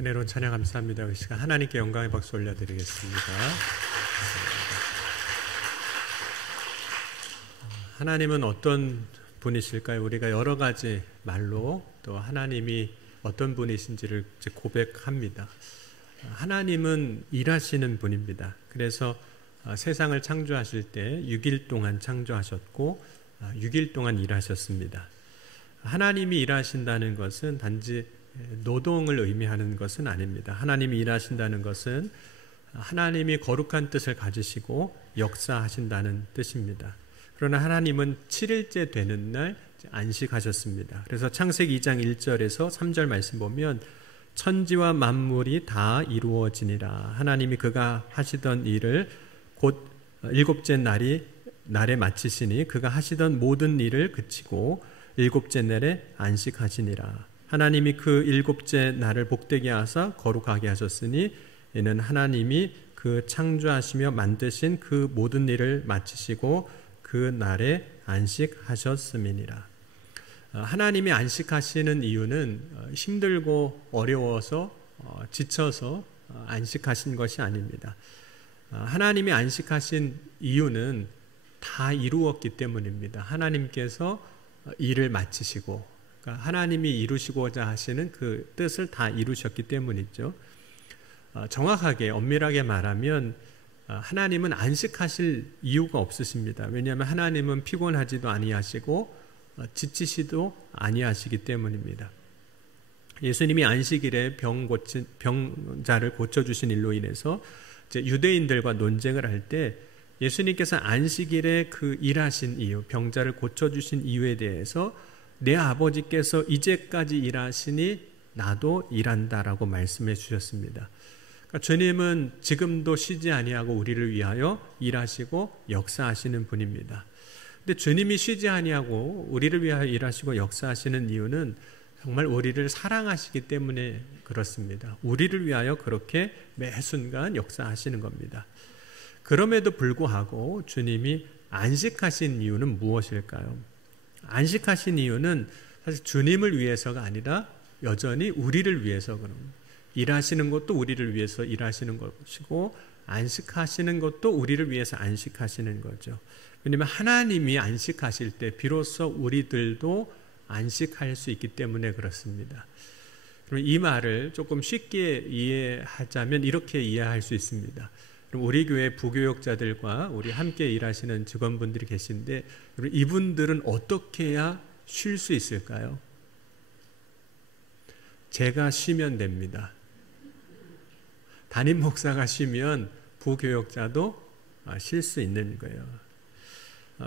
은혜로운 찬양 감사합니다. 이 시간 하나님께 영광의 박수 올려드리겠습니다. 하나님은 어떤 분이실까요? 우리가 여러 가지 말로 또 하나님이 어떤 분이신지를 고백합니다. 하나님은 일하시는 분입니다. 그래서 세상을 창조하실 때 6일 동안 창조하셨고 6일 동안 일하셨습니다. 하나님이 일하신다는 것은 단지 노동을 의미하는 것은 아닙니다. 하나님이 일하신다는 것은 하나님이 거룩한 뜻을 가지시고 역사하신다는 뜻입니다. 그러나 하나님은 7일째 되는 날 안식하셨습니다. 그래서 창세기 2장 1절에서 3절 말씀 보면 천지와 만물이 다 이루어지니라. 하나님이 그가 하시던 일을 곧 일곱째 날에 마치시니 그가 하시던 모든 일을 그치고 일곱째 날에 안식하시니라. 하나님이 그 일곱째 날을 복되게 하사 거룩하게 하셨으니 이는 하나님이 그 창조하시며 만드신 그 모든 일을 마치시고 그 날에 안식하셨음이니라. 하나님이 안식하시는 이유는 힘들고 어려워서 지쳐서 안식하신 것이 아닙니다. 하나님이 안식하신 이유는 다 이루었기 때문입니다. 하나님께서 일을 마치시고 그러니까 하나님이 이루시고자 하시는 그 뜻을 다 이루셨기 때문이죠. 정확하게 엄밀하게 말하면 하나님은 안식하실 이유가 없으십니다. 왜냐하면 하나님은 피곤하지도 아니하시고 지치시도 아니하시기 때문입니다. 예수님이 안식일에 병자를 고쳐주신 일로 인해서 이제 유대인들과 논쟁을 할 때 예수님께서 안식일에 그 일하신 이유, 병자를 고쳐주신 이유에 대해서 내 아버지께서 이제까지 일하시니 나도 일한다라고 말씀해 주셨습니다. 그러니까 주님은 지금도 쉬지 아니하고 우리를 위하여 일하시고 역사하시는 분입니다. 근데 주님이 쉬지 아니하고 우리를 위하여 일하시고 역사하시는 이유는 정말 우리를 사랑하시기 때문에 그렇습니다. 우리를 위하여 그렇게 매 순간 역사하시는 겁니다. 그럼에도 불구하고 주님이 안식하신 이유는 무엇일까요? 안식하신 이유는 사실 주님을 위해서가 아니라 여전히 우리를 위해서 그럽니다. 일하시는 것도 우리를 위해서 일하시는 것이고 안식하시는 것도 우리를 위해서 안식하시는 거죠. 왜냐하면 하나님이 안식하실 때 비로소 우리들도 안식할 수 있기 때문에 그렇습니다. 그럼 이 말을 조금 쉽게 이해하자면 이렇게 이해할 수 있습니다. 그럼 우리 교회 부교역자들과 우리 함께 일하시는 직원분들이 계신데 이분들은 어떻게 해야 쉴 수 있을까요? 제가 쉬면 됩니다. 담임 목사가 쉬면 부교역자도 쉴 수 있는 거예요.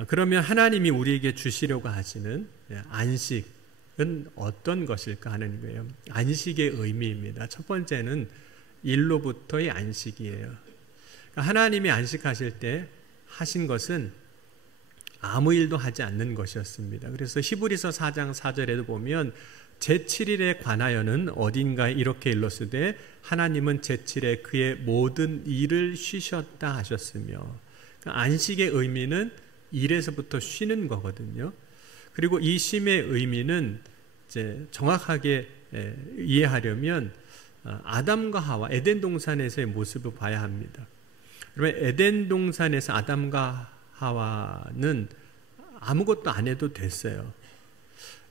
그러면 하나님이 우리에게 주시려고 하시는 안식은 어떤 것일까 하는 거예요. 안식의 의미입니다. 첫 번째는 일로부터의 안식이에요. 하나님이 안식하실 때 하신 것은 아무 일도 하지 않는 것이었습니다. 그래서 히브리서 4장 4절에도 보면 제7일에 관하여는 어딘가에 이렇게 일렀으되 하나님은 제7일에 그의 모든 일을 쉬셨다 하셨으며 그러니까 안식의 의미는 일에서부터 쉬는 거거든요. 그리고 이 쉼의 의미는 이제 정확하게 이해하려면 아담과 하와 에덴 동산에서의 모습을 봐야 합니다. 그러면 에덴 동산에서 아담과 하와는 아무것도 안 해도 됐어요.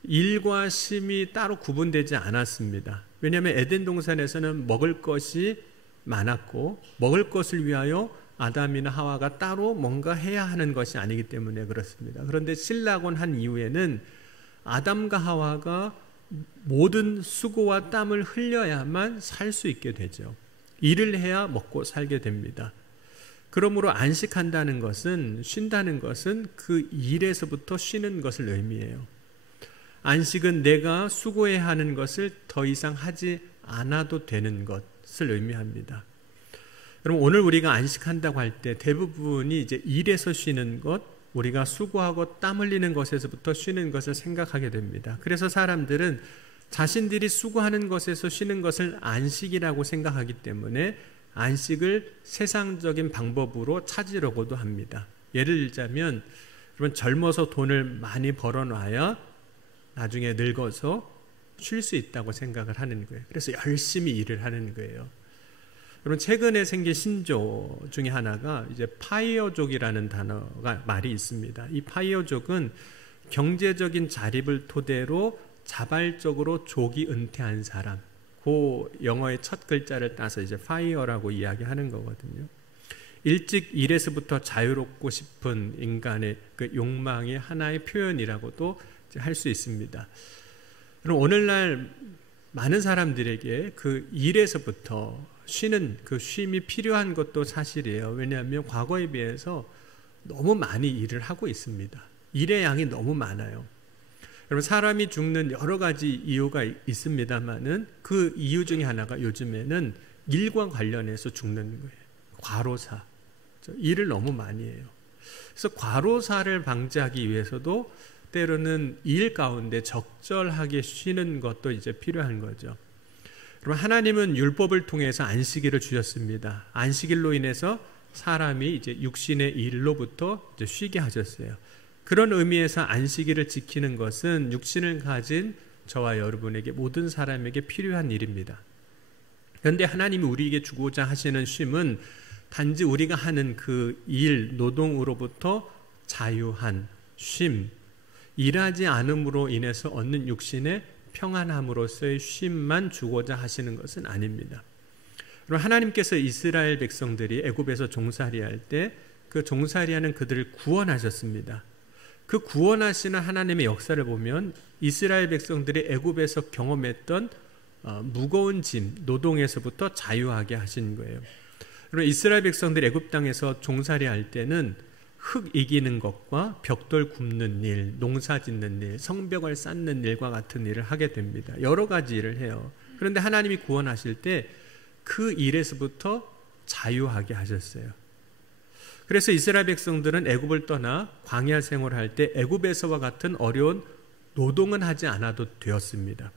일과 쉼이 따로 구분되지 않았습니다. 왜냐하면 에덴 동산에서는 먹을 것이 많았고 먹을 것을 위하여 아담이나 하와가 따로 뭔가 해야 하는 것이 아니기 때문에 그렇습니다. 그런데 신라곤 한 이후에는 아담과 하와가 모든 수고와 땀을 흘려야만 살 수 있게 되죠. 일을 해야 먹고 살게 됩니다. 그러므로 안식한다는 것은 쉰다는 것은 그 일에서부터 쉬는 것을 의미해요. 안식은 내가 수고해야 하는 것을 더 이상 하지 않아도 되는 것을 의미합니다. 그럼 오늘 우리가 안식한다고 할 때 대부분이 이제 일에서 쉬는 것, 우리가 수고하고 땀 흘리는 것에서부터 쉬는 것을 생각하게 됩니다. 그래서 사람들은 자신들이 수고하는 것에서 쉬는 것을 안식이라고 생각하기 때문에 안식을 세상적인 방법으로 찾으려고도 합니다. 예를 들자면 젊어서 돈을 많이 벌어놔야 나중에 늙어서 쉴 수 있다고 생각을 하는 거예요. 그래서 열심히 일을 하는 거예요. 여러분, 최근에 생긴 신조 중에 하나가 이제 파이어족이라는 단어가 말이 있습니다. 이 파이어족은 경제적인 자립을 토대로 자발적으로 조기 은퇴한 사람, 그 영어의 첫 글자를 따서 이제 파이어라고 이야기하는 거거든요. 일찍 일에서부터 자유롭고 싶은 인간의 그 욕망의 하나의 표현이라고도 할 수 있습니다. 그럼 오늘날 많은 사람들에게 그 일에서부터 쉬는 그 쉼이 필요한 것도 사실이에요. 왜냐하면 과거에 비해서 너무 많이 일을 하고 있습니다. 일의 양이 너무 많아요. 여러분, 사람이 죽는 여러 가지 이유가 있습니다만은 그 이유 중에 하나가 요즘에는 일과 관련해서 죽는 거예요. 과로사. 일을 너무 많이 해요. 그래서 과로사를 방지하기 위해서도 때로는 일 가운데 적절하게 쉬는 것도 이제 필요한 거죠. 그럼 하나님은 율법을 통해서 안식일을 주셨습니다. 안식일로 인해서 사람이 이제 육신의 일로부터 이제 쉬게 하셨어요. 그런 의미에서 안식일을 지키는 것은 육신을 가진 저와 여러분에게, 모든 사람에게 필요한 일입니다. 그런데 하나님이 우리에게 주고자 하시는 쉼은 단지 우리가 하는 그 일, 노동으로부터 자유한 쉼, 일하지 않음으로 인해서 얻는 육신의 평안함으로서의 쉼만 주고자 하시는 것은 아닙니다. 그럼 하나님께서 이스라엘 백성들이 애굽에서 종살이할 때 그 종살이하는 그들을 구원하셨습니다. 그 구원하시는 하나님의 역사를 보면 이스라엘 백성들이 애굽에서 경험했던 무거운 짐, 노동에서부터 자유하게 하신 거예요. 그럼 이스라엘 백성들이 애굽 땅에서 종살이할 때는 흙 이기는 것과 벽돌 굽는 일, 농사 짓는 일, 성벽을 쌓는 일과 같은 일을 하게 됩니다. 여러 가지 일을 해요. 그런데 하나님이 구원하실 때 그 일에서부터 자유하게 하셨어요. 그래서 이스라엘 백성들은 애굽을 떠나 광야 생활할 때 애굽에서와 같은 어려운 노동은 하지 않아도 되었습니다.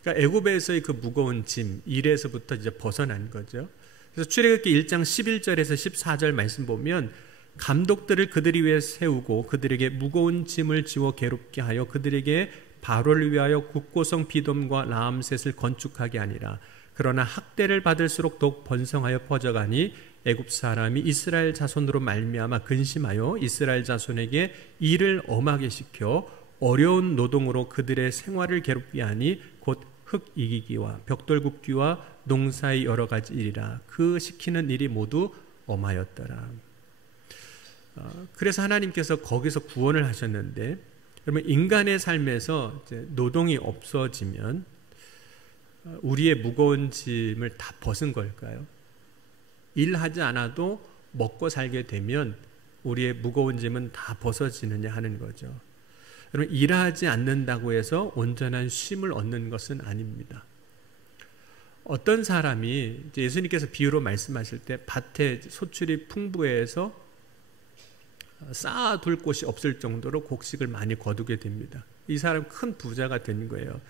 그러니까 애굽에서의 그 무거운 짐, 일에서부터 이제 벗어난 거죠. 그래서 출애굽기 1장 11절에서 14절 말씀 보면 감독들을 그들이 위해 세우고 그들에게 무거운 짐을 지워 괴롭게 하여 그들에게 바로를 위하여 국고성 비돔과 라암셋을 건축하게 하니라. 그러나 학대를 받을수록 더욱 번성하여 퍼져가니 애굽 사람이 이스라엘 자손으로 말미암아 근심하여 이스라엘 자손에게 일을 엄하게 시켜 어려운 노동으로 그들의 생활을 괴롭게 하니 곧 흙 이기기와 벽돌 굽기와 농사의 여러 가지 일이라. 그 시키는 일이 모두 엄하였더라. 그래서 하나님께서 거기서 구원을 하셨는데, 그러면 인간의 삶에서 이제 노동이 없어지면 우리의 무거운 짐을 다 벗은 걸까요? 일하지 않아도 먹고 살게 되면 우리의 무거운 짐은 다 벗어지느냐 하는 거죠. 여러분, 일하지 않는다고 해서 온전한 쉼을 얻는 것은 아닙니다. 어떤 사람이 예수님께서 비유로 말씀하실 때 밭에 소출이 풍부해서 쌓아둘 곳이 없을 정도로 곡식을 많이 거두게 됩니다. 이 사람 큰 부자가 된 거예요.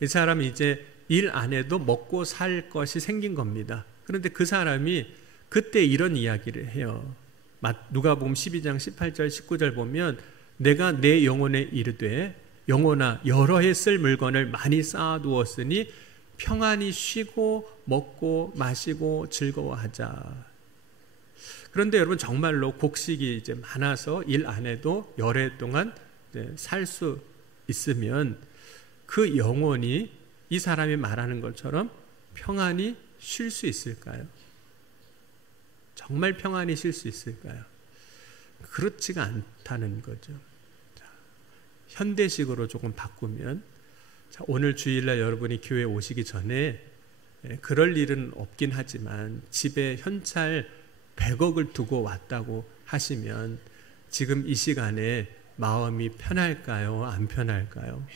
이 사람이 이제 일 안 해도 먹고 살 것이 생긴 겁니다. 그런데 그 사람이 그때 이런 이야기를 해요. 누가복음 12장 18절 19절 보면 내가 내 영혼에 이르되 영혼아 여러 해 쓸 물건을 많이 쌓아두었으니 평안히 쉬고 먹고 마시고 즐거워하자. 그런데 여러분, 정말로 곡식이 이제 많아서 일 안 해도 열해 동안 살 수 있으면 그 영혼이 이 사람이 말하는 것처럼 평안히 쉴 수 있을까요? 정말 평안히 쉴 수 있을까요? 그렇지가 않다는 거죠. 자, 현대식으로 조금 바꾸면, 자, 오늘 주일날 여러분이 교회에 오시기 전에 그럴 일은 없긴 하지만 집에 현찰 100억을 두고 왔다고 하시면 지금 이 시간에 마음이 편할까요? 안 편할까요?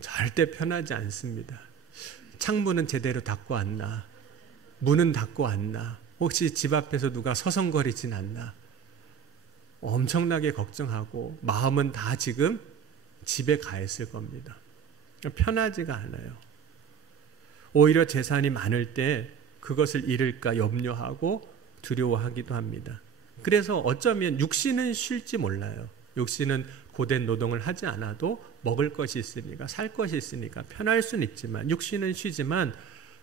절대 편하지 않습니다. 창문은 제대로 닫고 왔나? 문은 닫고 왔나? 혹시 집 앞에서 누가 서성거리진 않나? 엄청나게 걱정하고 마음은 다 지금 집에 가 있을 겁니다. 편하지가 않아요. 오히려 재산이 많을 때 그것을 잃을까 염려하고 두려워하기도 합니다. 그래서 어쩌면 육신은 쉴지 몰라요. 육신은 고된 노동을 하지 않아도 먹을 것이 있으니까, 살 것이 있으니까 편할 수는 있지만, 육신은 쉬지만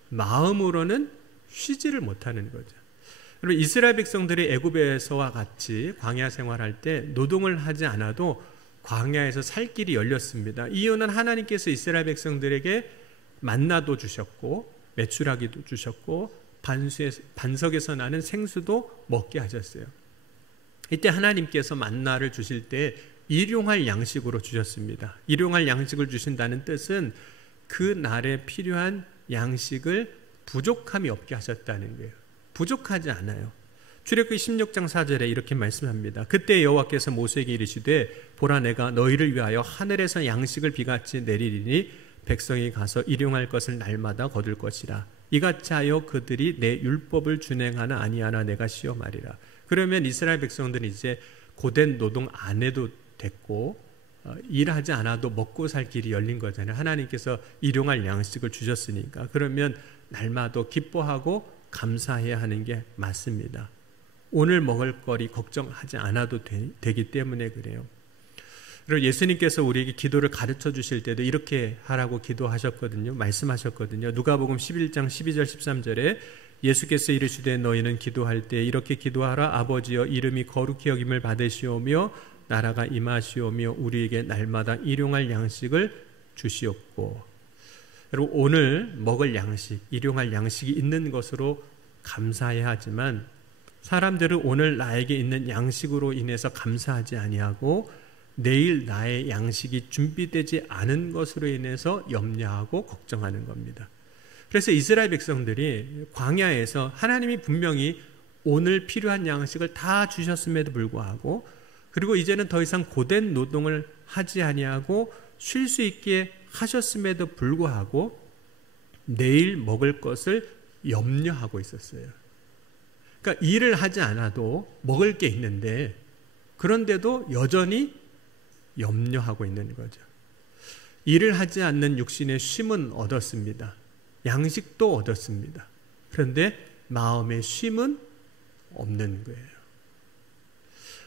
마음으로는 쉬지를 못하는 거죠. 여러분, 이스라엘 백성들이 애굽에서와 같이 광야 생활할 때 노동을 하지 않아도 광야에서 살 길이 열렸습니다. 이유는 하나님께서 이스라엘 백성들에게 만나도 주셨고 메추라기도 주셨고 반석에서 나는 생수도 먹게 하셨어요. 이때 하나님께서 만나를 주실 때 일용할 양식으로 주셨습니다. 일용할 양식을 주신다는 뜻은 그 날에 필요한 양식을 부족함이 없게 하셨다는 거예요. 부족하지 않아요. 출애굽기 16장 4절에 이렇게 말씀합니다. 그때 여호와께서 모세에게 이르시되 보라, 내가 너희를 위하여 하늘에서 양식을 비같이 내리리니 백성이 가서 일용할 것을 날마다 거둘 것이라. 이같이 하여 그들이 내 율법을 준행하나 아니하나 내가 시험하리라. 그러면 이스라엘 백성들은 이제 고된 노동 안 해도 됐고 일하지 않아도 먹고 살 길이 열린 거잖아요. 하나님께서 일용할 양식을 주셨으니까. 그러면 날마다 기뻐하고 감사해야 하는 게 맞습니다. 오늘 먹을 거리 걱정하지 않아도 되기 때문에 그래요. 그리고 예수님께서 우리에게 기도를 가르쳐 주실 때도 이렇게 하라고 기도하셨거든요. 말씀하셨거든요. 누가복음 11장 12절 13절에 예수께서 이르시되 너희는 기도할 때 이렇게 기도하라. 아버지여, 이름이 거룩히 여김을 받으시오며 나라가 임하시오며 우리에게 날마다 일용할 양식을 주시옵고. 여러분, 오늘 먹을 양식, 일용할 양식이 있는 것으로 감사해야 하지만 사람들은 오늘 나에게 있는 양식으로 인해서 감사하지 아니하고 내일 나의 양식이 준비되지 않은 것으로 인해서 염려하고 걱정하는 겁니다. 그래서 이스라엘 백성들이 광야에서 하나님이 분명히 오늘 필요한 양식을 다 주셨음에도 불구하고, 그리고 이제는 더 이상 고된 노동을 하지 아니하고 쉴 수 있게 하셨음에도 불구하고 내일 먹을 것을 염려하고 있었어요. 그러니까 일을 하지 않아도 먹을 게 있는데 그런데도 여전히 염려하고 있는 거죠. 일을 하지 않는 육신의 쉼은 얻었습니다. 양식도 얻었습니다. 그런데 마음의 쉼은 없는 거예요.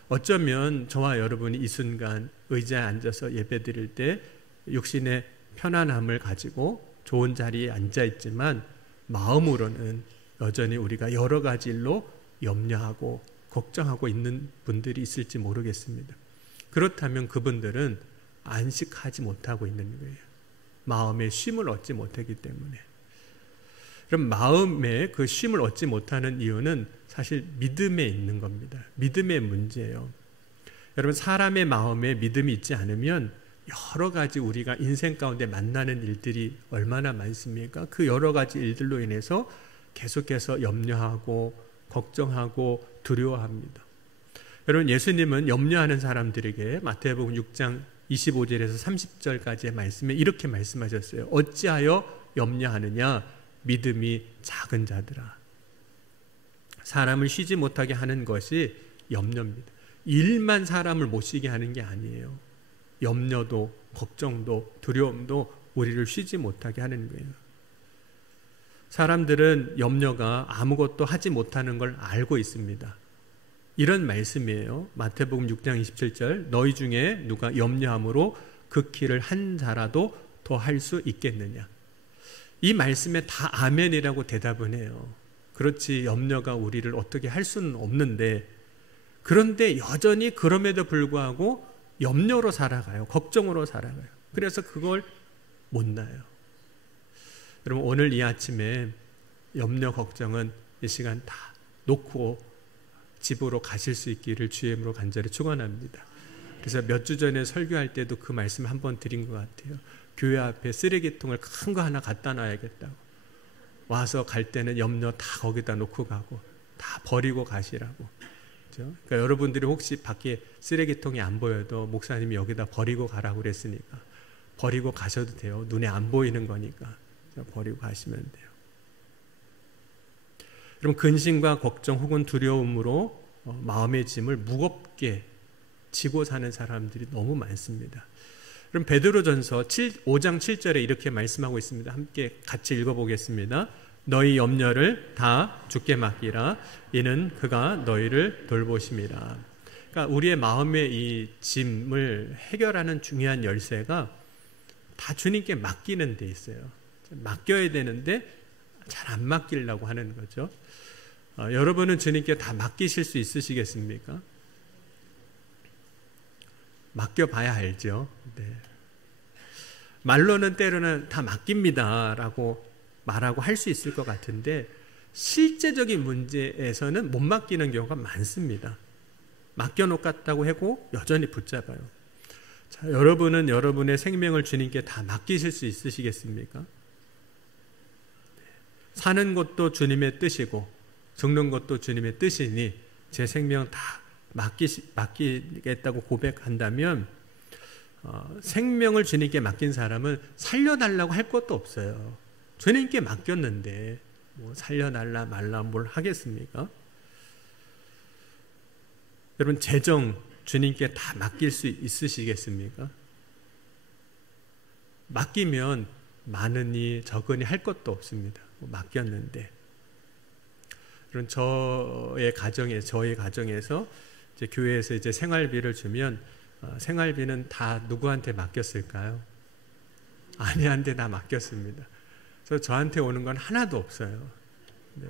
어쩌면 저와 여러분이 이 순간 의자에 앉아서 예배 드릴 때 육신의 편안함을 가지고 좋은 자리에 앉아 있지만 마음으로는 여전히 우리가 여러 가지 일로 염려하고 걱정하고 있는 분들이 있을지 모르겠습니다. 그렇다면 그분들은 안식하지 못하고 있는 거예요. 마음의 쉼을 얻지 못하기 때문에. 그럼 마음의 그 쉼을 얻지 못하는 이유는 사실 믿음에 있는 겁니다. 믿음의 문제예요. 여러분, 사람의 마음에 믿음이 있지 않으면 여러 가지 우리가 인생 가운데 만나는 일들이 얼마나 많습니까? 그 여러 가지 일들로 인해서 계속해서 염려하고 걱정하고 두려워합니다. 여러분, 예수님은 염려하는 사람들에게 마태복음 6장 25절에서 30절까지의 말씀에 이렇게 말씀하셨어요. 어찌하여 염려하느냐? 믿음이 작은 자들아. 사람을 쉬지 못하게 하는 것이 염려입니다. 일만 사람을 못 쉬게 하는 게 아니에요. 염려도 걱정도 두려움도 우리를 쉬지 못하게 하는 거예요. 사람들은 염려가 아무것도 하지 못하는 걸 알고 있습니다. 이런 말씀이에요. 마태복음 6장 27절, 너희 중에 누가 염려함으로 극히를 한 자라도 더 할 수 있겠느냐. 이 말씀에 다 아멘이라고 대답은 해요. 그렇지, 염려가 우리를 어떻게 할 수는 없는데, 그런데 여전히 그럼에도 불구하고 염려로 살아가요. 걱정으로 살아가요. 그래서 그걸 못 나요. 여러분, 오늘 이 아침에 염려 걱정은 이 시간 다 놓고 집으로 가실 수 있기를 주의 이름으로 간절히 축원합니다. 그래서 몇 주 전에 설교할 때도 그 말씀 한번 드린 것 같아요. 교회 앞에 쓰레기통을 큰 거 하나 갖다 놔야겠다고. 와서 갈 때는 염려 다 거기다 놓고 가고 다 버리고 가시라고. 그렇죠? 그러니까 여러분들이 혹시 밖에 쓰레기통이 안 보여도 목사님이 여기다 버리고 가라고 그랬으니까 버리고 가셔도 돼요. 눈에 안 보이는 거니까 버리고 가시면 돼요. 여러분, 근심과 걱정 혹은 두려움으로 마음의 짐을 무겁게 지고 사는 사람들이 너무 많습니다. 그럼 베드로전서 5장 7절에 이렇게 말씀하고 있습니다. 함께 같이 읽어보겠습니다. 너희 염려를 다 주께 맡기라. 이는 그가 너희를 돌보심이라. 그러니까 우리의 마음의 이 짐을 해결하는 중요한 열쇠가 다 주님께 맡기는 데 있어요. 맡겨야 되는데 잘 안 맡기려고 하는 거죠. 여러분은 주님께 다 맡기실 수 있으시겠습니까? 맡겨봐야 알죠. 네. 말로는 때로는 다 맡깁니다라고 말하고 할 수 있을 것 같은데 실제적인 문제에서는 못 맡기는 경우가 많습니다. 맡겨놓겠다고 하고 여전히 붙잡아요. 자, 여러분은 여러분의 생명을 주님께 다 맡기실 수 있으시겠습니까? 사는 것도 주님의 뜻이고 죽는 것도 주님의 뜻이니 제 생명 다 맡기겠다고 고백한다면 생명을 주님께 맡긴 사람은 살려달라고 할 것도 없어요. 주님께 맡겼는데 뭐 살려달라 말라 뭘 하겠습니까? 여러분 재정 주님께 다 맡길 수 있으시겠습니까? 맡기면 많으니 적으니 할 것도 없습니다. 맡겼는데. 그럼 저의 가정에서 이제 교회에서 이제 생활비를 주면 생활비는 다 누구한테 맡겼을까요? 아내한테 다 맡겼습니다. 그래서 저한테 오는 건 하나도 없어요. 네.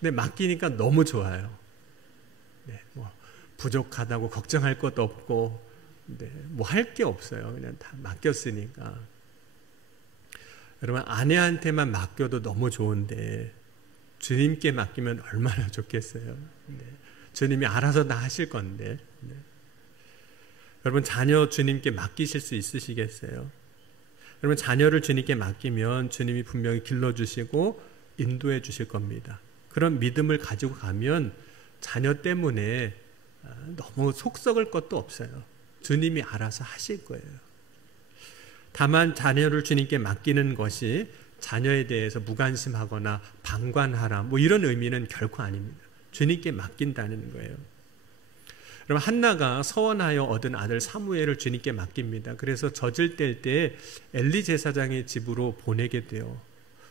근데 맡기니까 너무 좋아요. 네, 뭐 부족하다고 걱정할 것도 없고, 네, 뭐 할 게 없어요. 그냥 다 맡겼으니까. 여러분 아내한테만 맡겨도 너무 좋은데 주님께 맡기면 얼마나 좋겠어요. 네. 주님이 알아서 다 하실 건데. 네. 여러분 자녀 주님께 맡기실 수 있으시겠어요? 여러분 자녀를 주님께 맡기면 주님이 분명히 길러주시고 인도해 주실 겁니다. 그런 믿음을 가지고 가면 자녀 때문에 너무 속 썩을 것도 없어요. 주님이 알아서 하실 거예요. 다만 자녀를 주님께 맡기는 것이 자녀에 대해서 무관심하거나 방관하라 뭐 이런 의미는 결코 아닙니다. 주님께 맡긴다는 거예요. 여러분 한나가 서원하여 얻은 아들 사무엘을 주님께 맡깁니다. 그래서 젖을 뗄 때 엘리 제사장의 집으로 보내게 돼요.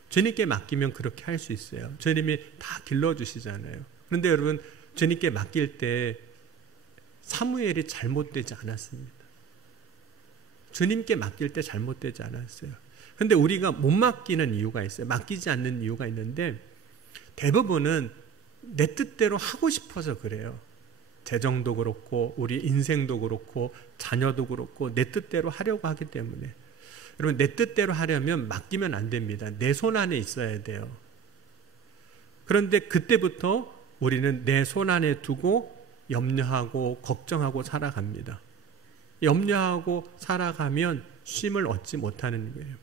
주님께 맡기면 그렇게 할 수 있어요. 주님이 다 길러주시잖아요. 그런데 여러분 주님께 맡길 때 사무엘이 잘못되지 않았습니다. 주님께 맡길 때 잘못되지 않았어요. 그런데 우리가 못 맡기는 이유가 있어요. 맡기지 않는 이유가 있는데 대부분은 내 뜻대로 하고 싶어서 그래요. 재정도 그렇고 우리 인생도 그렇고 자녀도 그렇고 내 뜻대로 하려고 하기 때문에 여러분 내 뜻대로 하려면 맡기면 안 됩니다. 내 손 안에 있어야 돼요. 그런데 그때부터 우리는 내 손 안에 두고 염려하고 걱정하고 살아갑니다. 염려하고 살아가면 쉼을 얻지 못하는 거예요.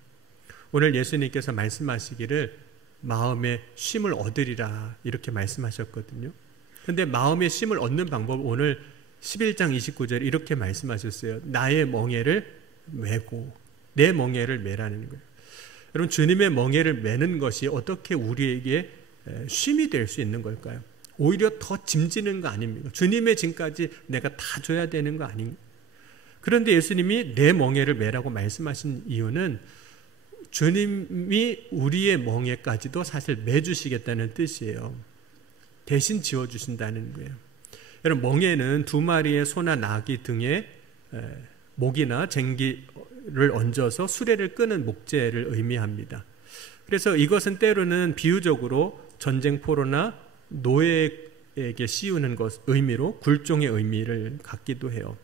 오늘 예수님께서 말씀하시기를 마음의 쉼을 얻으리라 이렇게 말씀하셨거든요. 그런데 마음의 쉼을 얻는 방법 오늘 11장 29절 이렇게 말씀하셨어요. 나의 멍에를 메고 내 멍에를 메라는 거예요. 여러분 주님의 멍에를 메는 것이 어떻게 우리에게 쉼이 될 수 있는 걸까요? 오히려 더 짐지는 거 아닙니까? 주님의 짐까지 내가 다 줘야 되는 거 아닌가? 그런데 예수님이 내 멍에를 메라고 말씀하신 이유는 주님이 우리의 멍에까지도 사실 메주시겠다는 뜻이에요. 대신 지워주신다는 거예요. 여러분 멍에는 두 마리의 소나 나귀 등에 목이나 쟁기를 얹어서 수레를 끄는 목재를 의미합니다. 그래서 이것은 때로는 비유적으로 전쟁포로나 노예에게 씌우는 것 의미로 굴종의 의미를 갖기도 해요.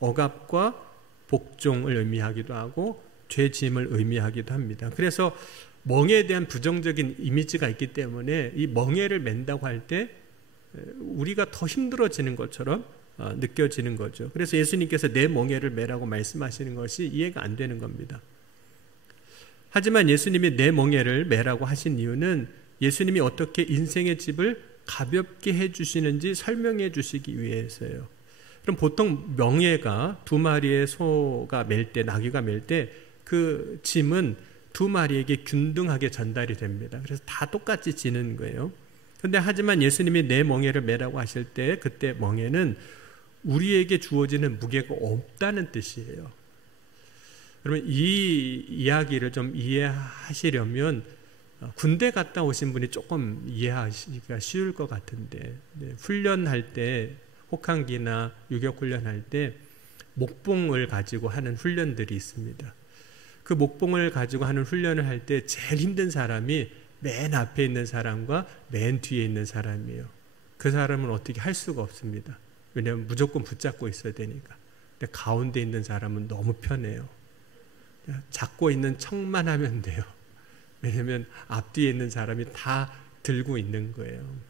억압과 복종을 의미하기도 하고 죄짐을 의미하기도 합니다. 그래서 멍에에 대한 부정적인 이미지가 있기 때문에 이 멍에를 맨다고 할 때 우리가 더 힘들어지는 것처럼 느껴지는 거죠. 그래서 예수님께서 내 멍에를 메라고 말씀하시는 것이 이해가 안 되는 겁니다. 하지만 예수님이 내 멍에를 메라고 하신 이유는 예수님이 어떻게 인생의 집을 가볍게 해주시는지 설명해 주시기 위해서예요. 그럼 보통 멍에가 두 마리의 소가 맬 때, 나귀가 맬 때 그 짐은 두 마리에게 균등하게 전달이 됩니다. 그래서 다 똑같이 지는 거예요. 그런데 하지만 예수님이 내 멍에를 메라고 하실 때 그때 멍에는 우리에게 주어지는 무게가 없다는 뜻이에요. 그러면 이 이야기를 좀 이해하시려면 군대 갔다 오신 분이 조금 이해하시기가 쉬울 것 같은데 훈련할 때 혹한기나 유격훈련할 때 목봉을 가지고 하는 훈련들이 있습니다. 그 목봉을 가지고 하는 훈련을 할 때 제일 힘든 사람이 맨 앞에 있는 사람과 맨 뒤에 있는 사람이에요. 그 사람은 어떻게 할 수가 없습니다. 왜냐하면 무조건 붙잡고 있어야 되니까. 근데 가운데 있는 사람은 너무 편해요. 잡고 있는 척만 하면 돼요. 왜냐하면 앞뒤에 있는 사람이 다 들고 있는 거예요.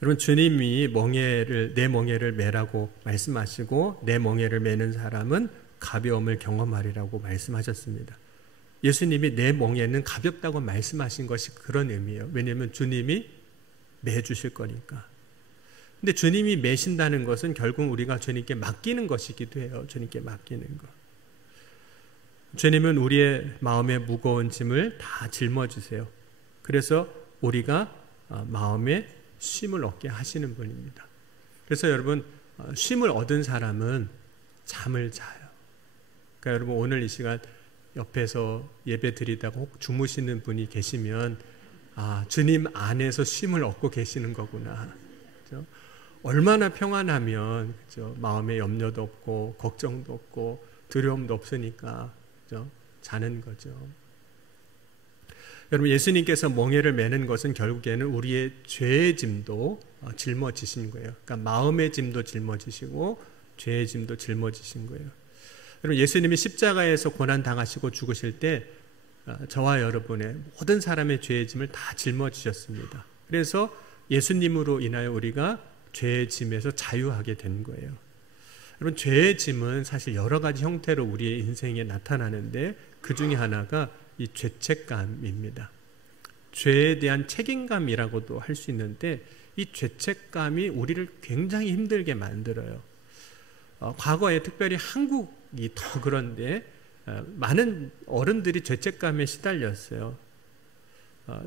여러분, 주님이 내 멍에를 매라고 말씀하시고 내 멍에를 매는 사람은 가벼움을 경험하리라고 말씀하셨습니다. 예수님이 내 멍에는 가볍다고 말씀하신 것이 그런 의미예요. 왜냐하면 주님이 매주실 거니까. 근데 주님이 매신다는 것은 결국 우리가 주님께 맡기는 것이기도 해요. 주님께 맡기는 것. 주님은 우리의 마음의 무거운 짐을 다 짊어지세요. 그래서 우리가 마음에 쉼을 얻게 하시는 분입니다. 그래서 여러분, 쉼을 얻은 사람은 잠을 자요. 그러니까 여러분, 오늘 이 시간 옆에서 예배 드리다가 혹 주무시는 분이 계시면 주님 안에서 쉼을 얻고 계시는 거구나. 그렇죠? 얼마나 평안하면, 그렇죠? 마음에 염려도 없고 걱정도 없고 두려움도 없으니까, 그렇죠? 자는 거죠. 여러분, 예수님께서 멍에를 매는 것은 결국에는 우리의 죄의 짐도 짊어지신 거예요. 그러니까 마음의 짐도 짊어지시고 죄의 짐도 짊어지신 거예요. 여러분, 예수님이 십자가에서 고난 당하시고 죽으실 때 저와 여러분의 모든 사람의 죄의 짐을 다 짊어지셨습니다. 그래서 예수님으로 인하여 우리가 죄의 짐에서 자유하게 된 거예요. 여러분, 죄의 짐은 사실 여러 가지 형태로 우리의 인생에 나타나는데 그 중에 하나가 이 죄책감입니다. 죄에 대한 책임감이라고도 할 수 있는데 이 죄책감이 우리를 굉장히 힘들게 만들어요. 과거에 특별히 한국이 더 그런데 많은 어른들이 죄책감에 시달렸어요.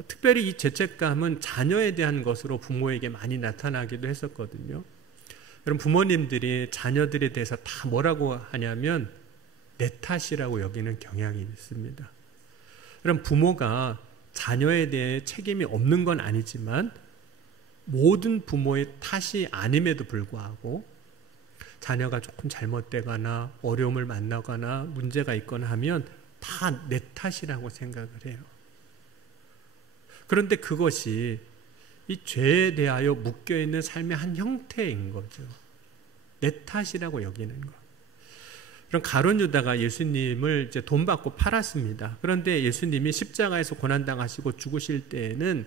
특별히 이 죄책감은 자녀에 대한 것으로 부모에게 많이 나타나기도 했었거든요. 여러분, 부모님들이 자녀들에 대해서 다 뭐라고 하냐면 내 탓이라고 여기는 경향이 있습니다. 여러분, 부모가 자녀에 대해 책임이 없는 건 아니지만 모든 부모의 탓이 아님에도 불구하고 자녀가 조금 잘못되거나 어려움을 만나거나 문제가 있거나 하면 다 내 탓이라고 생각을 해요. 그런데 그것이 이 죄에 대하여 묶여있는 삶의 한 형태인 거죠. 내 탓이라고 여기는 것. 그럼 가룟 유다가 예수님을 이제 돈 받고 팔았습니다. 그런데 예수님이 십자가에서 고난당하시고 죽으실 때에는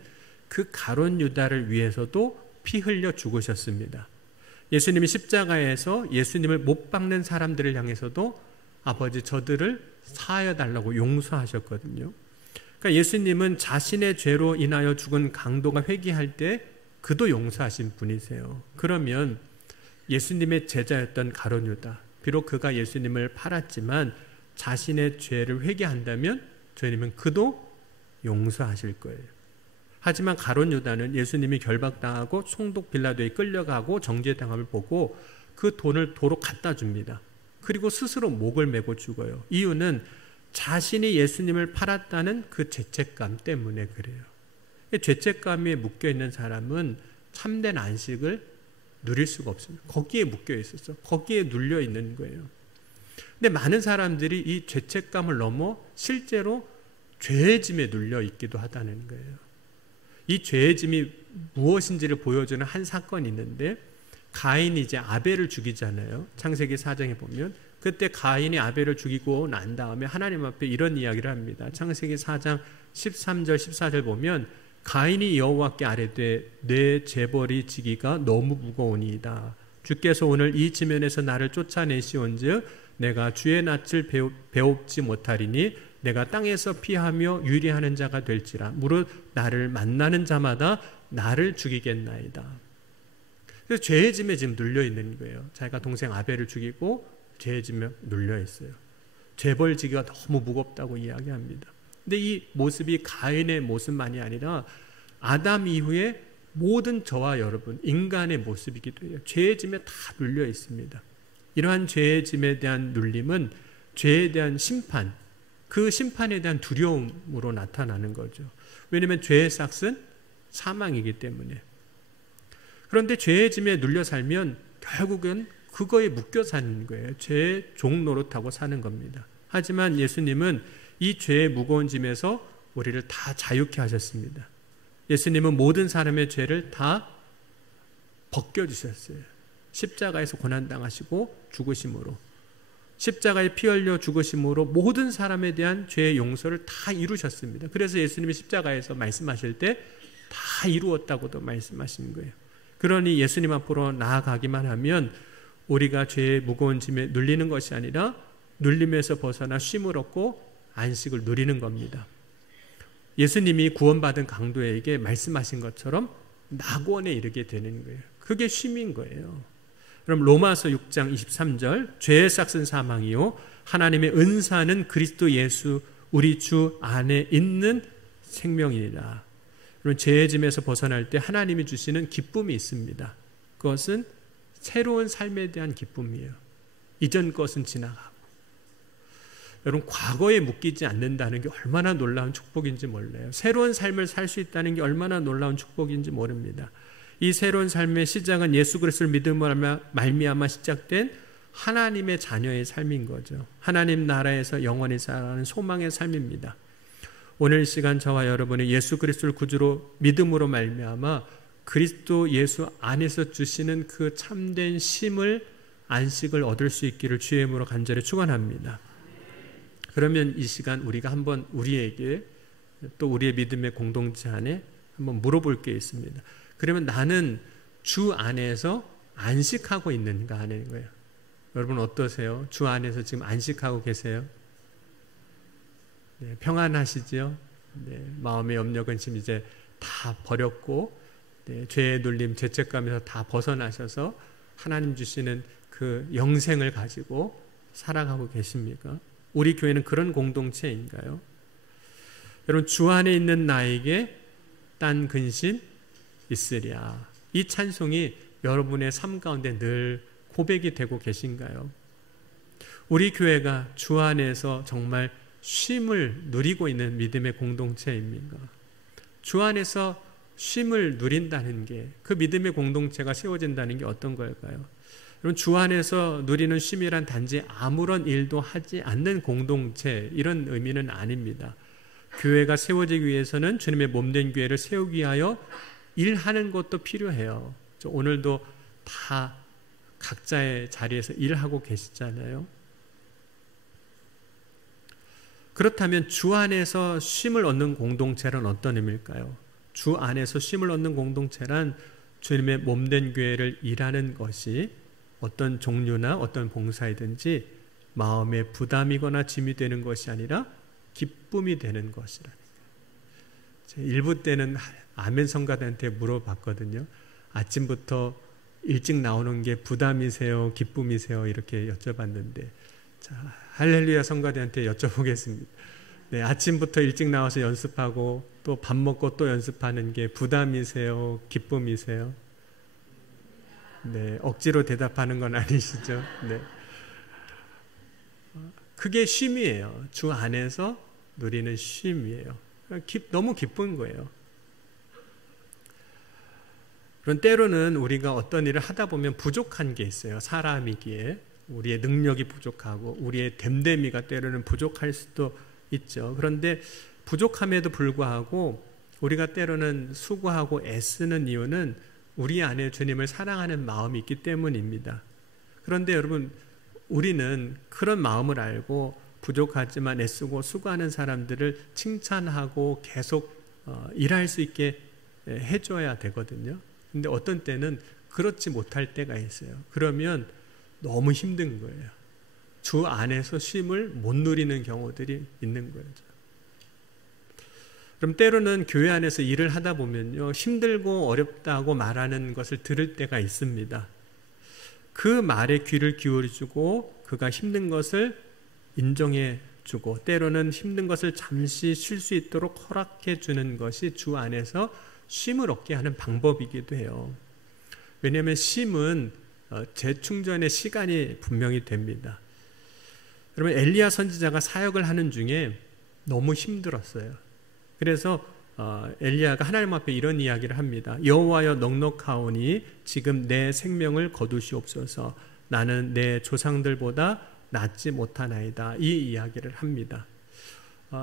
그 가룟 유다를 위해서도 피 흘려 죽으셨습니다. 예수님이 십자가에서 예수님을 못 박는 사람들을 향해서도 아버지 저들을 사하여 달라고 용서하셨거든요. 그러니까 예수님은 자신의 죄로 인하여 죽은 강도가 회개할 때 그도 용서하신 분이세요. 그러면 예수님의 제자였던 가룟 유다, 비록 그가 예수님을 팔았지만 자신의 죄를 회개한다면 주님은 그도 용서하실 거예요. 하지만 가룟 유다는 예수님이 결박당하고 총독 빌라도에 끌려가고 정죄당함을 보고 그 돈을 도로 갖다 줍니다. 그리고 스스로 목을 메고 죽어요. 이유는 자신이 예수님을 팔았다는 그 죄책감 때문에 그래요. 죄책감에 묶여있는 사람은 참된 안식을 누릴 수가 없습니다. 거기에 묶여 있었어. 거기에 눌려 있는 거예요. 근데 많은 사람들이 이 죄책감을 넘어 실제로 죄의 짐에 눌려 있기도 하다는 거예요. 이 죄의 짐이 무엇인지를 보여주는 한 사건이 있는데 가인이 이제 아벨을 죽이잖아요. 창세기 4장에 보면 그때 가인이 아벨을 죽이고 난 다음에 하나님 앞에 이런 이야기를 합니다. 창세기 4장 13절 14절 보면 가인이 여호와께 아뢰되 내 재벌이 지기가 너무 무거우니이다. 주께서 오늘 이 지면에서 나를 쫓아내시온즉 내가 주의 낯을 배웁지 못하리니 내가 땅에서 피하며 유리하는 자가 될지라. 무릇 나를 만나는 자마다 나를 죽이겠나이다. 그래서 죄의 짐에 지금 눌려 있는 거예요. 자기가 동생 아벨을 죽이고 죄의 짐에 눌려 있어요. 죄벌지기가 너무 무겁다고 이야기합니다. 근데 이 모습이 가인의 모습만이 아니라 아담 이후에 모든 저와 여러분 인간의 모습이기도 해요. 죄의 짐에 다 눌려 있습니다. 이러한 죄의 짐에 대한 눌림은 죄에 대한 심판, 그 심판에 대한 두려움으로 나타나는 거죠. 왜냐하면 죄의 삭은 사망이기 때문에. 그런데 죄의 짐에 눌려 살면 결국은 그거에 묶여 사는 거예요. 죄의 종 노릇하고 사는 겁니다. 하지만 예수님은 이 죄의 무거운 짐에서 우리를 다 자유케 하셨습니다. 예수님은 모든 사람의 죄를 다 벗겨주셨어요. 십자가에서 고난당하시고 죽으심으로, 십자가에 피 흘려 죽으심으로 모든 사람에 대한 죄의 용서를 다 이루셨습니다. 그래서 예수님이 십자가에서 말씀하실 때 다 이루었다고도 말씀하신 거예요. 그러니 예수님 앞으로 나아가기만 하면 우리가 죄의 무거운 짐에 눌리는 것이 아니라 눌림에서 벗어나 쉼을 얻고 안식을 누리는 겁니다. 예수님이 구원받은 강도에게 말씀하신 것처럼 낙원에 이르게 되는 거예요. 그게 쉼인 거예요. 그럼 로마서 6장 23절, 죄의 삭은 사망이요 하나님의 은사는 그리스도 예수 우리 주 안에 있는 생명이니라. 그럼 죄의 짐에서 벗어날 때 하나님이 주시는 기쁨이 있습니다. 그것은 새로운 삶에 대한 기쁨이에요. 이전 것은 지나가고. 여러분, 과거에 묶이지 않는다는 게 얼마나 놀라운 축복인지 몰라요. 새로운 삶을 살 수 있다는 게 얼마나 놀라운 축복인지 모릅니다. 이 새로운 삶의 시작은 예수 그리스도를 믿음으로 말미암아 시작된 하나님의 자녀의 삶인 거죠. 하나님 나라에서 영원히 살아가는 소망의 삶입니다. 오늘 시간 저와 여러분이 예수 그리스도를 구주로 믿음으로 말미암아 그리스도 예수 안에서 주시는 그 참된 쉼을, 안식을 얻을 수 있기를 주의 이름으로 간절히 축원합니다. 그러면 이 시간 우리가 한번 우리에게 또 우리의 믿음의 공동체 안에 한번 물어볼 게 있습니다. 그러면 나는 주 안에서 안식하고 있는가 하는 거예요. 여러분 어떠세요? 주 안에서 지금 안식하고 계세요? 네, 평안하시죠? 네, 마음의 염려 근심 이제 다 버렸고, 네, 죄의 눌림, 죄책감에서 다 벗어나셔서 하나님 주시는 그 영생을 가지고 살아가고 계십니까? 우리 교회는 그런 공동체인가요? 여러분, 주 안에 있는 나에게 딴 근심 있으랴. 이 찬송이 여러분의 삶 가운데 늘 고백이 되고 계신가요? 우리 교회가 주 안에서 정말 쉼을 누리고 있는 믿음의 공동체입니까? 주 안에서 쉼을 누린다는 게, 그 믿음의 공동체가 세워진다는 게 어떤 걸까요? 여러분, 주 안에서 누리는 쉼이란 단지 아무런 일도 하지 않는 공동체, 이런 의미는 아닙니다. 교회가 세워지기 위해서는 주님의 몸된 교회를 세우기 위하여 일하는 것도 필요해요. 오늘도 다 각자의 자리에서 일하고 계시잖아요. 그렇다면 주 안에서 쉼을 얻는 공동체란 어떤 의미일까요? 주 안에서 쉼을 얻는 공동체란 주님의 몸된 교회를 일하는 것이 어떤 종류나 어떤 봉사이든지 마음의 부담이거나 짐이 되는 것이 아니라 기쁨이 되는 것이라는 거예요. 일부 때는 아멘 성가대한테 물어봤거든요. 아침부터 일찍 나오는 게 부담이세요? 기쁨이세요? 이렇게 여쭤봤는데, 자, 할렐루야 성가대한테 여쭤보겠습니다. 네, 아침부터 일찍 나와서 연습하고 또 밥 먹고 또 연습하는 게 부담이세요? 기쁨이세요? 네, 억지로 대답하는 건 아니시죠? 네. 그게 쉼이에요. 주 안에서 누리는 쉼이에요. 너무 기쁜 거예요. 그런 때로는 우리가 어떤 일을 하다 보면 부족한 게 있어요. 사람이기에 우리의 능력이 부족하고 우리의 됨됨이가 때로는 부족할 수도 있죠. 그런데 부족함에도 불구하고 우리가 때로는 수고하고 애쓰는 이유는 우리 안에 주님을 사랑하는 마음이 있기 때문입니다. 그런데 여러분, 우리는 그런 마음을 알고 부족하지만 애쓰고 수고하는 사람들을 칭찬하고 계속 일할 수 있게 해줘야 되거든요. 근데 어떤 때는 그렇지 못할 때가 있어요. 그러면 너무 힘든 거예요. 주 안에서 쉼을 못 누리는 경우들이 있는 거예요. 그럼 때로는 교회 안에서 일을 하다 보면요, 힘들고 어렵다고 말하는 것을 들을 때가 있습니다. 그 말에 귀를 기울여주고 그가 힘든 것을 인정해주고 때로는 힘든 것을 잠시 쉴 수 있도록 허락해주는 것이 주 안에서 쉼을 얻게 하는 방법이기도 해요. 왜냐하면 쉼은 재충전의 시간이 분명히 됩니다. 여러분, 엘리야 선지자가 사역을 하는 중에 너무 힘들었어요. 그래서 엘리야가 하나님 앞에 이런 이야기를 합니다. 여호와여 넉넉하오니 지금 내 생명을 거두시옵소서. 나는 내 조상들보다 낫지 못하나이다. 이 이야기를 합니다.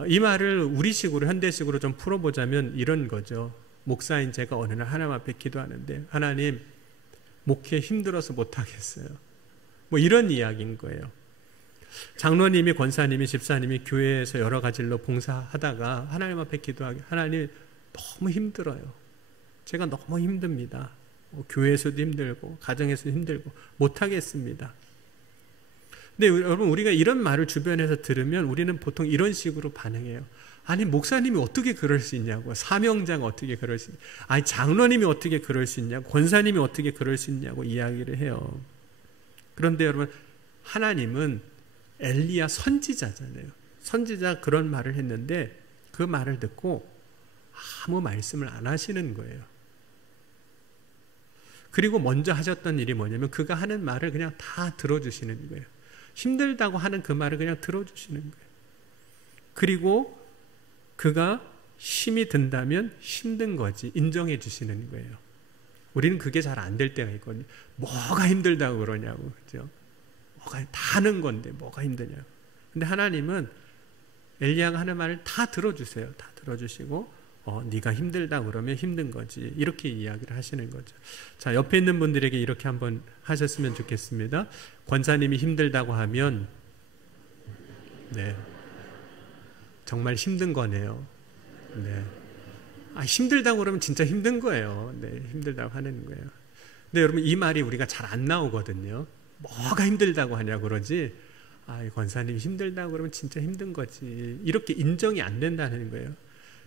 이 말을 우리식으로 현대식으로 좀 풀어보자면 이런 거죠. 목사인 제가 어느 날 하나님 앞에 기도하는데 하나님 목회 힘들어서 못하겠어요. 뭐 이런 이야기인 거예요. 장로님이 권사님이 집사님이 교회에서 여러 가지 일로 봉사하다가 하나님 앞에 기도하기 하나님 너무 힘들어요. 제가 너무 힘듭니다. 교회에서도 힘들고 가정에서도 힘들고 못하겠습니다. 근데 여러분 우리가 이런 말을 주변에서 들으면 우리는 보통 이런 식으로 반응해요. 아니 목사님이 어떻게 그럴 수 있냐고, 사명자가 어떻게 그럴 수 있냐고, 아니 장로님이 어떻게 그럴 수 있냐고, 권사님이 어떻게 그럴 수 있냐고 이야기를 해요. 그런데 여러분 하나님은 엘리야 선지자잖아요. 선지자 그런 말을 했는데 그 말을 듣고 아무 말씀을 안 하시는 거예요. 그리고 먼저 하셨던 일이 뭐냐면 그가 하는 말을 그냥 다 들어주시는 거예요. 힘들다고 하는 그 말을 그냥 들어주시는 거예요. 그리고 그가 힘이 든다면 힘든 거지 인정해 주시는 거예요. 우리는 그게 잘 안 될 때가 있거든요. 뭐가 힘들다고 그러냐고, 그죠? 뭐가 다 하는 건데 뭐가 힘드냐고. 근데 하나님은 엘리야가 하는 말을 다 들어주세요. 다 들어주시고 네가 힘들다 그러면 힘든 거지 이렇게 이야기를 하시는 거죠. 자, 옆에 있는 분들에게 이렇게 한번 하셨으면 좋겠습니다. 권사님이 힘들다고 하면 네, 정말 힘든 거네요. 네. 힘들다고 그러면 진짜 힘든 거예요. 네, 힘들다고 하는 거예요. 근데 여러분 이 말이 우리가 잘 안 나오거든요. 뭐가 힘들다고 하냐고 그러지. 권사님이 힘들다고 그러면 진짜 힘든 거지. 이렇게 인정이 안 된다는 거예요.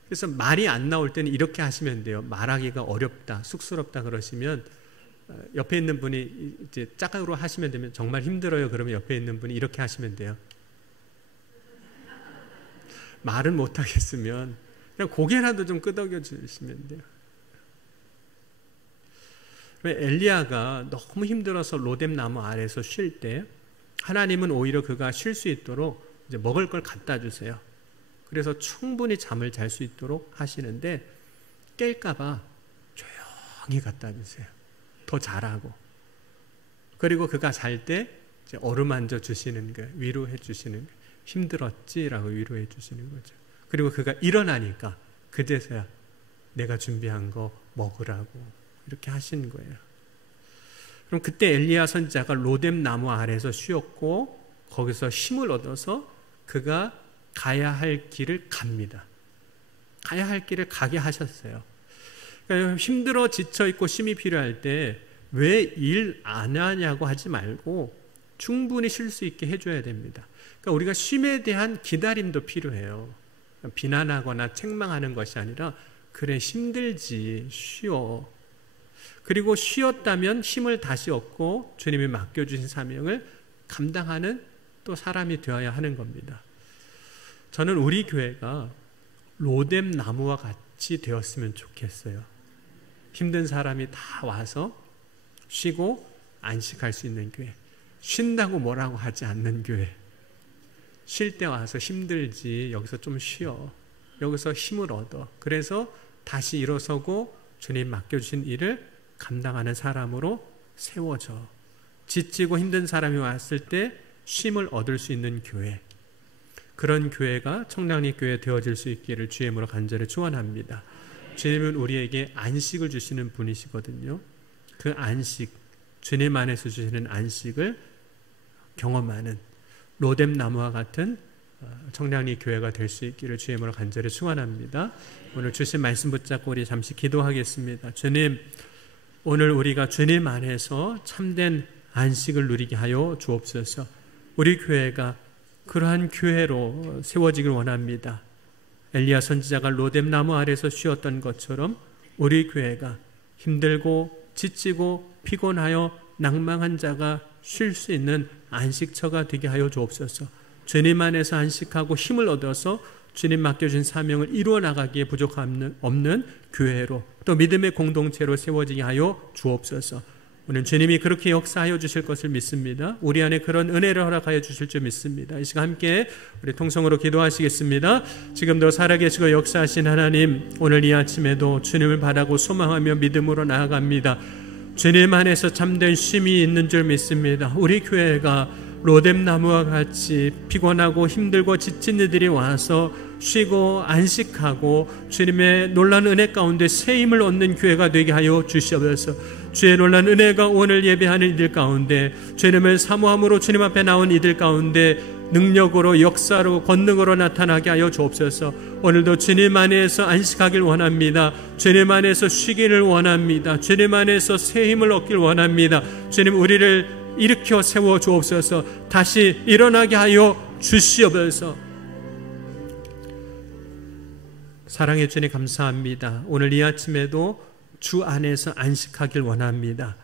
그래서 말이 안 나올 때는 이렇게 하시면 돼요. 말하기가 어렵다, 쑥스럽다 그러시면 옆에 있는 분이 이제 짝으로 하시면 되면 정말 힘들어요. 그러면 옆에 있는 분이 이렇게 하시면 돼요. 말은 못 하겠으면 그냥 고개라도 좀 끄덕여 주시면 돼요. 엘리야가 너무 힘들어서 로뎀 나무 아래에서 쉴 때 하나님은 오히려 그가 쉴 수 있도록 이제 먹을 걸 갖다 주세요. 그래서 충분히 잠을 잘 수 있도록 하시는데 깰까봐 조용히 갖다 주세요. 더 잘하고. 그리고 그가 잘 때 어루만져 주시는 거예요. 위로해 주시는 거예요. 힘들었지라고 위로해 주시는 거죠. 그리고 그가 일어나니까 그제서야 내가 준비한 거 먹으라고 이렇게 하신 거예요. 그럼 그때 엘리야 선지자가 로뎀 나무 아래에서 쉬었고 거기서 힘을 얻어서 그가 가야 할 길을 갑니다. 가야 할 길을 가게 하셨어요. 그러니까 힘들어 지쳐있고 쉼이 필요할 때 왜 일 안 하냐고 하지 말고 충분히 쉴 수 있게 해줘야 됩니다. 그러니까 우리가 쉼에 대한 기다림도 필요해요. 비난하거나 책망하는 것이 아니라 그래 힘들지 쉬어. 그리고 쉬었다면 힘을 다시 얻고 주님이 맡겨주신 사명을 감당하는 또 사람이 되어야 하는 겁니다. 저는 우리 교회가 로뎀 나무와 같이 되었으면 좋겠어요. 힘든 사람이 다 와서 쉬고 안식할 수 있는 교회. 쉰다고 뭐라고 하지 않는 교회. 쉴 때 와서 힘들지 여기서 좀 쉬어. 여기서 힘을 얻어. 그래서 다시 일어서고 주님 맡겨주신 일을 감당하는 사람으로 세워져. 지치고 힘든 사람이 왔을 때 쉼을 얻을 수 있는 교회. 그런 교회가 청량리 교회 되어질 수 있기를 주의 이름으로 간절히 축원합니다. 주님은 우리에게 안식을 주시는 분이시거든요. 그 안식, 주님 안에서 주시는 안식을 경험하는 로뎀 나무와 같은 청량리 교회가 될 수 있기를 주의 이름으로 간절히 축원합니다. 오늘 주신 말씀 붙잡고 우리 잠시 기도하겠습니다. 주님, 오늘 우리가 주님 안에서 참된 안식을 누리게 하여 주옵소서. 우리 교회가 그러한 교회로 세워지길 원합니다. 엘리야 선지자가 로뎀 나무 아래서 쉬었던 것처럼 우리 교회가 힘들고 지치고 피곤하여 낭망한 자가 쉴 수 있는 안식처가 되게 하여 주옵소서. 주님 안에서 안식하고 힘을 얻어서 주님 맡겨준 사명을 이루어 나가기에 부족함 없는 교회로 또 믿음의 공동체로 세워지게 하여 주옵소서. 오늘 주님이 그렇게 역사하여 주실 것을 믿습니다. 우리 안에 그런 은혜를 허락하여 주실 줄 믿습니다. 이 시간 함께 우리 통성으로 기도하시겠습니다. 지금도 살아계시고 역사하신 하나님, 오늘 이 아침에도 주님을 바라고 소망하며 믿음으로 나아갑니다. 주님 안에서 참된 쉼이 있는 줄 믿습니다. 우리 교회가 로뎀나무와 같이 피곤하고 힘들고 지친 이들이 와서 쉬고 안식하고 주님의 놀라운 은혜 가운데 새 힘을 얻는 교회가 되게 하여 주시옵소서. 주의 놀라운 은혜가 오늘 예배하는 이들 가운데, 주님을 사모함으로 주님 앞에 나온 이들 가운데 능력으로, 역사로, 권능으로 나타나게 하여 주옵소서. 오늘도 주님 안에서 안식하길 원합니다. 주님 안에서 쉬기를 원합니다. 주님 안에서 새 힘을 얻길 원합니다. 주님, 우리를 일으켜 세워 주옵소서. 다시 일어나게 하여 주시옵소서. 사랑해 주님 감사합니다. 오늘 이 아침에도 주 안에서 안식하길 원합니다.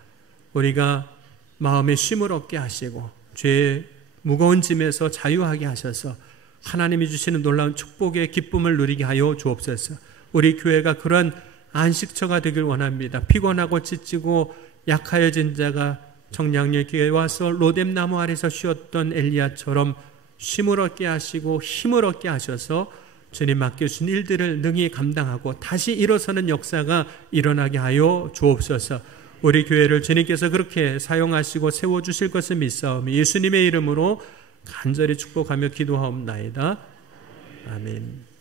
우리가 마음의 쉼을 얻게 하시고 죄의 무거운 짐에서 자유하게 하셔서 하나님이 주시는 놀라운 축복의 기쁨을 누리게 하여 주옵소서. 우리 교회가 그런 안식처가 되길 원합니다. 피곤하고 지치고 약하여진 자가 청량리 교회에 와서 로뎀나무 아래서 쉬었던 엘리야처럼 쉼을 얻게 하시고 힘을 얻게 하셔서 주님 맡겨주신 일들을 능히 감당하고 다시 일어서는 역사가 일어나게 하여 주옵소서. 우리 교회를 주님께서 그렇게 사용하시고 세워주실 것을 믿사오며 예수님의 이름으로 간절히 축복하며 기도하옵나이다. 아멘.